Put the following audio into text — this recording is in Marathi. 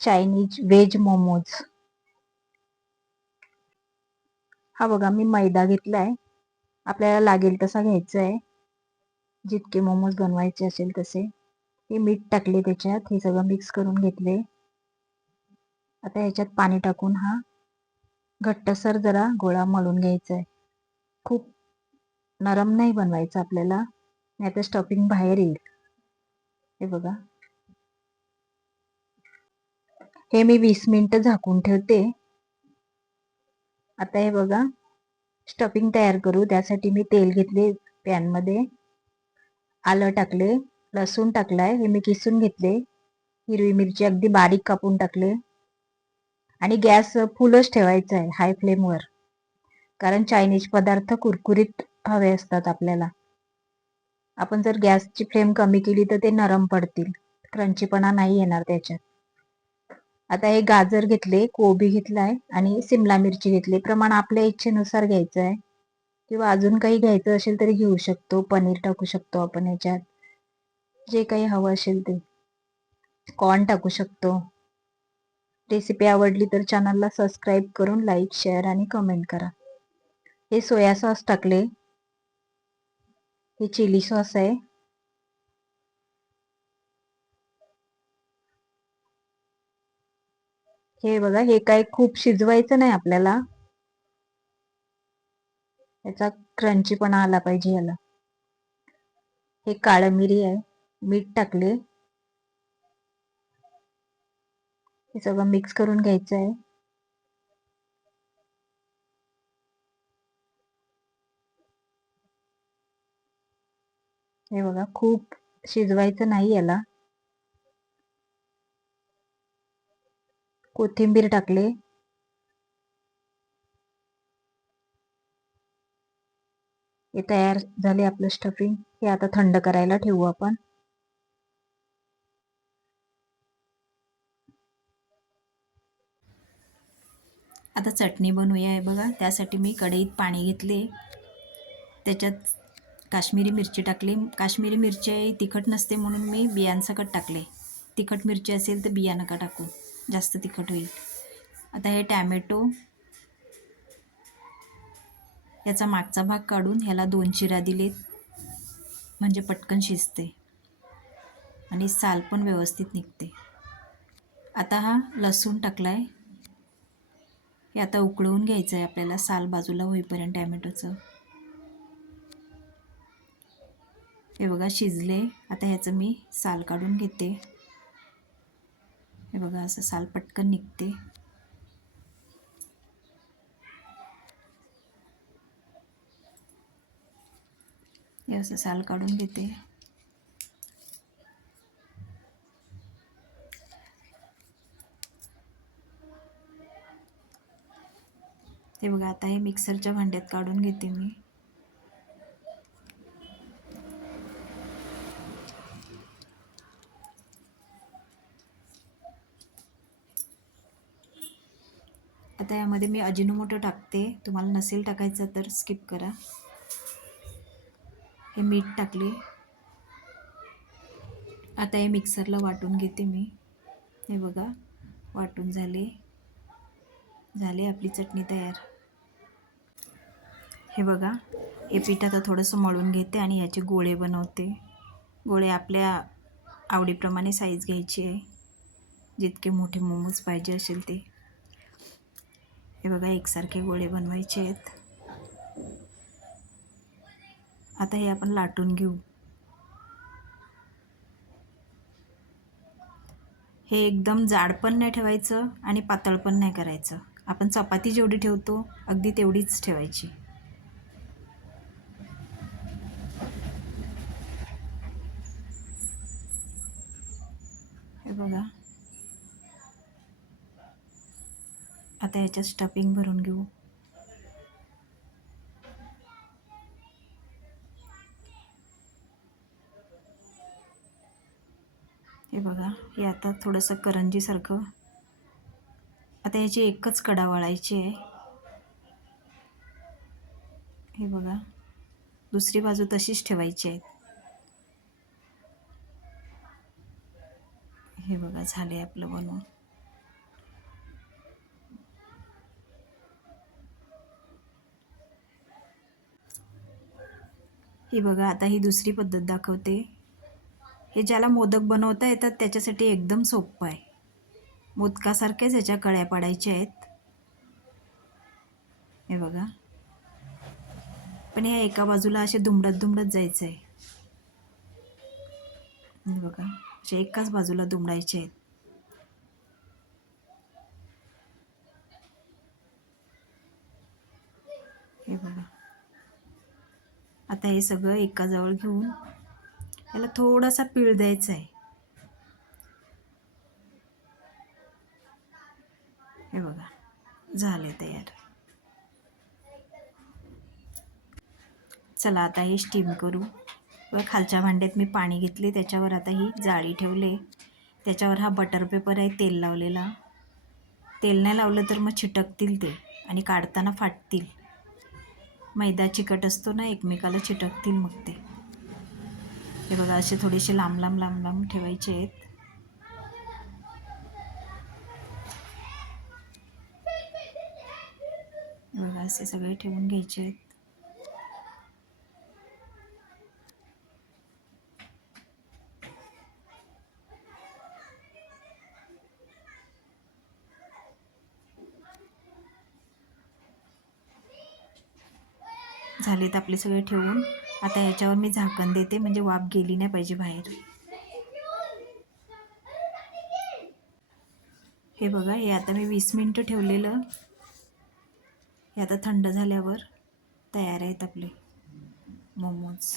Chinese veg momos. हा बघा, मी मैदा घेतलाय. आपल्याला लागेल तसा घ्यायचा आहे, जितके मोमोज बनवायचे असेल तसे. हे मीठ टाकले त्याच्यात, हे सगळं मिक्स करून घेतले. आता ह्याच्यात पाणी टाकून हा घट्टसर जरा गोळा मळून घ्यायचा आहे. खूप नरम नाही बनवायचा आपल्याला, नाहीतर स्टफिंग बाहेर येईल. हे बघा, हे मी 20 मिनिटं झाकून ठेवते. आता हे बघा, स्टफिंग तयार करू. त्यासाठी मी तेल घेतले पॅन मध्ये, आलं टाकले, लसूण टाकलाय, हे मी किसून घेतले. हिरवी मिरची अगदी बारीक कापून टाकले. आणि गॅस फुलच ठेवायचा आहे, हाय फ्लेमवर, कारण चायनीज पदार्थ कुरकुरीत हवे असतात आपल्याला. आपण जर गॅसची फ्लेम कमी केली तर ते नरम पडतील, क्रंचीपणा नाही येणार त्याच्यात. आता हे गाजर घेतले, कोबी घेतलाय आणि सिमला मिरची घेतली. प्रमाण आपल्या इच्छेनुसार घ्यायचं आहे, किंवा अजून काही घ्यायचं असेल तरी घेऊ शकतो. पनीर टाकू शकतो आपण याच्यात, जे काही हवं असेल ते. कॉर्न टाकू शकतो. रेसिपी आवडली तर चॅनलला सबस्क्राईब करून लाईक, शेअर आणि कमेंट करा. हे सोया सॉस टाकले, हे चिली सॉस आहे. हे बघा, हे काय खूप शिजवायचं नाही आपल्याला, याचा क्रंचीपणा आला पाहिजे याला. हे काळं मिरी आहे, मीठ टाकले. हे सगळं मिक्स करून घ्यायचं आहे. हे बघा, खूप शिजवायचं नाही याला. कोथिंबीर टाकले. हे तयार झाले आपलं स्टफिंग. हे आता थंड करायला ठेवू आपण. आता चटणी बनवूया. आहे बघा, त्यासाठी मी कढईत पाणी घेतले, त्याच्यात काश्मीरी मिरची टाकली. काश्मीरी मिरची तिखट नसते म्हणून मी बियांसकट टाकले. तिखट मिरची असेल तर बिया नका टाकू, जास्त तिखट होईल. आता हे टॅमॅटो, याचा मागचा भाग काढून ह्याला 2 चिरा दिलेत, म्हणजे पटकन शिजते आणि साल पण व्यवस्थित निघते. आता हा लसूण टाकलाय. हे आता उकळवून घ्यायचं आहे आपल्याला, साल बाजूला होईपर्यंत टॅमॅटोचं. हे बघा, शिजले. आता ह्याचं मी साल काढून घेते. हे बघा, असं साल पटकन निघते. हे असं साल काढून घेते. हे बघा, आता हे मिक्सरच्या भांड्यात काढून घेते मी. आता यामध्ये मी अजिनोमोटो टाकते, तुम्हाला नसेल टाकायचं तर स्किप करा. हे मीठ टाकले. आता हे मिक्सरला वाटून घेते मी. हे बघा, वाटून झाले आपली चटणी तयार. हे बघा, हे पीठ आता थोडंसं मळून घेते आणि ह्याचे गोळे बनवते. गोळे आपल्या आवडीप्रमाणे साईज घ्यायची आहे, जितके मोठे मोमोज पाहिजे असेल ते. हे बघा, एकसारखे गोळे बनवायचे आहेत. आता हे आपण लाटून घेऊ. हे एकदम जाड पण नाही ठेवायचं आणि पातळ पण नाही करायचं. आपण चपाती जेवढी ठेवतो अगदी तेवढीच ठेवायची. हे बघा, आता ह्याच्यात स्टफिंग भरून घेऊ. हे बघा, हे आता थोडंसं करंजीसारखं. आता ह्याची एकच कडा वळायची आहे. हे बघा, दुसरी बाजू तशीच ठेवायची आहे. हे बघा, झाले आपलं बनवून. ही बघा, आता ही दुसरी पद्धत दाखवते. हे ज्याला मोदक बनवता येतात त्याच्यासाठी एकदम सोपं आहे. मोदकासारख्याच ह्याच्या कळ्या पाडायच्या आहेत. हे बघा, पण ह्या एका बाजूला असे दुमडत दुमडत जायचं आहे. हे बघा, असे एकाच बाजूला दुमडायचे आहेत. हे बघा, आता हे सगळं एकाजवळ घेऊन याला थोडासा पीळ द्यायचा आहे. हे बघा, झाले तयार. चला आता हे स्टीम करू. व खालच्या भांड्यात मी पाणी घेतले, त्याच्यावर आता ही जाळी ठेवले. त्याच्यावर हा बटर पेपर आहे तेल लावलेला. तेल नाही लावलं तर मग चिटकतील ते आणि काढताना फाटतील. मैदा चिकट असतो ना, एकमेकाला चिटकतील मग ते. हे बघा, असे थोडेसे लांब लांब लांब लांब ठेवायचे आहेत. बघा, असे सगळे ठेवून घ्यायचे आहेत. झालेत आपले सगळे ठेवून. आता याच्यावर मी झाकण देते, म्हणजे वाफ गेली नाही पाहिजे बाहेर. हे बघा, हे आता मी 20 मिनिटं ठेवलेलं. हे आता थंड झाल्यावर तयार आहेत आपले मोमोज.